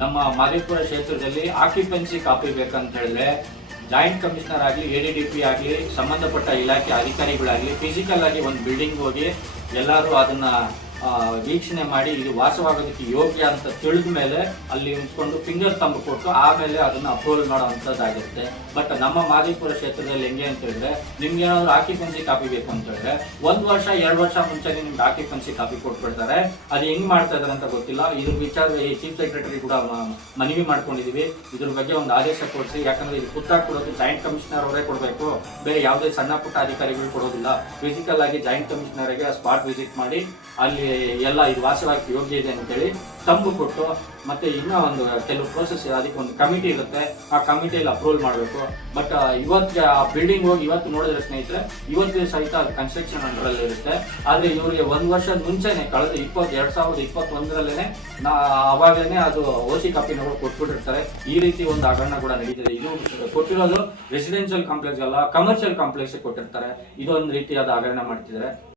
ನಮ್ಮ ಮಾದೇಪುರ ಕ್ಷೇತ್ರದಲ್ಲಿ occupancy copy ಬೇಕಂತ ಹೇಳಿದ್ರೆ ಜಾಯಿಂಟ್ ಕಮಿಷನರ್ ಆಗಲಿ ADDP ಆಗಲಿ ಸಂಬಂಧಪಟ್ಟ ಇಲಾಖೆ ಅಧಿಕಾರಿಗಳಾಗಲಿ ಫಿಸಿಕಲ್ ಆಗಿ ಒಂದು ಬಿಲ್ಡಿಂಗ್ ಹೋಗಿ ಎಲ್ಲರೂ ಅದನ್ನ ವೀಕ್ಷಣೆ ಮಾಡಿ ಇದು ವಾಸವಾಗೋದಕ್ಕೆ ಯೋಗ್ಯ ಅಂತ ತಿಳಿದ ಮೇಲೆ ಅಲ್ಲಿ ನಿಂತ್ಕೊಂಡು ಫಿಂಗರ್ ತಂಬ್ ಕೊಟ್ಟು ಆಮೇಲೆ ಅದನ್ನ ಅಪ್ರೂವಲ್ ಮಾಡೋವಂಥದ್ದಾಗಿರುತ್ತೆ. ಬಟ್ ನಮ್ಮ ಮಾದೇಪುರ ಕ್ಷೇತ್ರದಲ್ಲಿ ಹೆಂಗೆ ಅಂತ ಹೇಳಿದ್ರೆ ನಿಮ್ಗೆ ಏನಾದ್ರು ಆಕ್ಯುಪೆನ್ಸಿ ಕಾಪಿ ಬೇಕು ಅಂತ ಹೇಳಿದ್ರೆ 1 ವರ್ಷ 2 ವರ್ಷ ಮುಂಚೆ ನಿಮ್ಗೆ ಆಕ್ಯುಪೆನ್ಸಿ ಕಾಪಿ ಕೊಟ್ಬಿಡ್ತಾರೆ. ಅದು ಹೆಂಗ್ ಮಾಡ್ತಾ ಇದಾರೆ ಅಂತ ಗೊತ್ತಿಲ್ಲ. ಇದ್ರ ವಿಚಾರ ಚೀಫ್ ಸೆಕ್ರೆಟರಿ ಕೂಡ ಮನವಿ ಮಾಡ್ಕೊಂಡಿದೀವಿ. ಇದ್ರ ಬಗ್ಗೆ ಒಂದು ಆದೇಶ ಕೊಡಿಸಿ, ಯಾಕಂದ್ರೆ ಇದು ಪುತ್ತ ಕೊಡೋದು ಜಾಯಿಂಟ್ ಕಮಿಷನರ್ ಅವರೇ ಕೊಡಬೇಕು, ಬೇರೆ ಯಾವುದೇ ಸಣ್ಣ ಪುಟ್ಟ ಅಧಿಕಾರಿಗಳು ಕೊಡೋದಿಲ್ಲ. ಫಿಸಿಕಲ್ ಆಗಿ ಜಾಯಿಂಟ್ ಕಮಿಷನರ್ಗೆ ಸ್ಪಾಟ್ ವಿಸಿಟ್ ಮಾಡಿ ಅಲ್ಲಿ ಎಲ್ಲ ಇದು ವಾಸವಾಗಿ ಯೋಗ್ಯ ಇದೆ ಅಂತೇಳಿ ತಂಬು ಕೊಟ್ಟು ಮತ್ತೆ ಇನ್ನೂ ಒಂದು ಕೆಲವು ಪ್ರೋಸೆಸ್ ಅದಕ್ಕೆ ಒಂದು ಕಮಿಟಿ ಇರುತ್ತೆ, ಆ ಕಮಿಟಿಯಲ್ಲಿ ಅಪ್ರೂವಲ್ ಮಾಡಬೇಕು. ಬಟ್ ಇವತ್ತು ಆ ಬಿಲ್ಡಿಂಗ್ ಹೋಗಿ ಇವತ್ತು ನೋಡಿದ್ರೆ ಸ್ನೇಹಿತರೆ ಇವತ್ತು ಸಹಿತ ಅದು ಕನ್ಸ್ಟ್ರಕ್ಷನ್ ಅಂಡರಲ್ಲಿ ಇರುತ್ತೆ. ಆದ್ರೆ ಇವರಿಗೆ 1 ವರ್ಷದ ಮುಂಚೆನೆ ಕಳೆದ 2021 ಅವಾಗಲೇ ಅದು OC ಕಾಪಿನ ಕೊಟ್ಬಿಟ್ಟಿರ್ತಾರೆ. ಈ ರೀತಿ ಒಂದು ಹಗರಣ ಕೂಡ ನಡೀತಿದೆ. ಇದು ಕೊಟ್ಟಿರೋದು ರೆಸಿಡೆನ್ಷಿಯಲ್ ಕಾಂಪ್ಲೆಕ್ಸ್ ಅಲ್ಲ, ಕಮರ್ಷಿಯಲ್ ಕಾಂಪ್ಲೆಕ್ಸ್ ಕೊಟ್ಟಿರ್ತಾರೆ. ಇದೊಂದು ರೀತಿಯಾದ ಹಗರಣ ಮಾಡ್ತಿದ್ದಾರೆ.